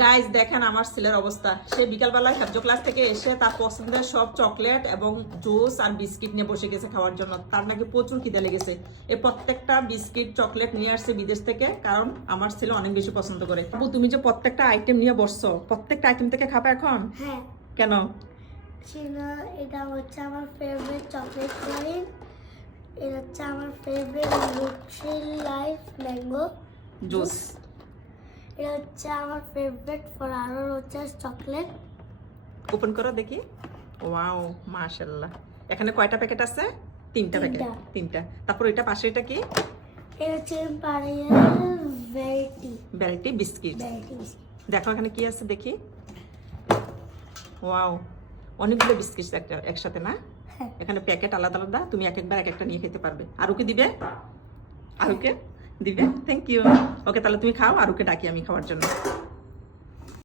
Guys দেখেন আমার ছেলের অবস্থা। সে বিকালবেলায় হেফজো ক্লাস থেকে এসে তার পছন্দের সব চকলেট এবং জুস আর বিস্কিট নিয়ে বসে গেছে খাওয়ার জন্য। তার নাকি প্রচুর খিদে লেগেছে। এই প্রত্যেকটা বিস্কিট চকলেট নিয়ে আসছে বিদেশ থেকে, কারণ আমার ছেলে অনেক বেশি পছন্দ করে। আপু তুমি যে প্রত্যেকটা আইটেম নিয়ে বসছো, প্রত্যেকটা আইটেম থেকে খাবে এখন? হ্যাঁ। কেন? এটা হচ্ছে আমার ফেভারিট চকলেট ক্রিম। এটা হচ্ছে আমার ফেভারিট নিউট্রিল লাইফ ম্যাঙ্গো জুস। এটা হচ্ছে আমার ফেভারিট ফরারো রোচার চকলেট। ওপেন করো দেখি। ওয়াও মাশাআল্লাহ। এখানে কয়টা প্যাকেট আছে? তিনটা প্যাকেট। তিনটা। তারপর এটা পাশে এটা কি? এটা হচ্ছে ভ্যারাইটি বিস্কিট। দেখো এখানে কি আছে দেখি। ওয়াও, অনেকগুলো বিস্কিট একসাথে না? এখানে প্যাকেট আলাদা আলাদা, তুমি এক একবার এক একটা নিয়ে খেতে পারবে। আরুকে দিবে? আরুকে দিবে? Thank you. ওকে তাহলে তুমি খাও, আরুকে ডাকি আমি খাওয়ার জন্য।